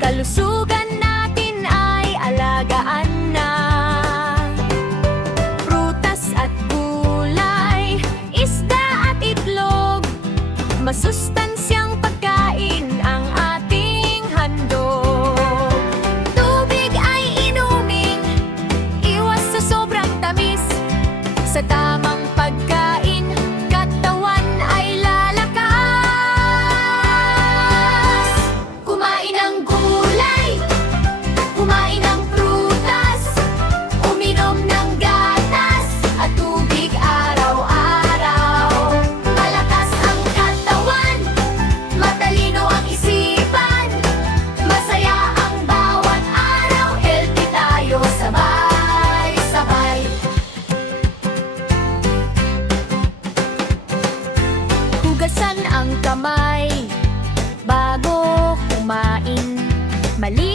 Kalusugan natin ay alagaan na. Prutas at gulay, isda at itlog, masustansyang pagkain ang ating handog. Tubig ay inumin, iwas sa sobrang tamis. Sa tamang pagkain, katawan ay lalakas. Kumain ng gulay, kumain ng prutas, uminom ng gatas at tubig araw-araw. Malakas ang katawan, matalino ang isipan, masaya ang bawat araw, healthy tayo sabay-sabay. Hugasan ang kamay bago kumain. Mali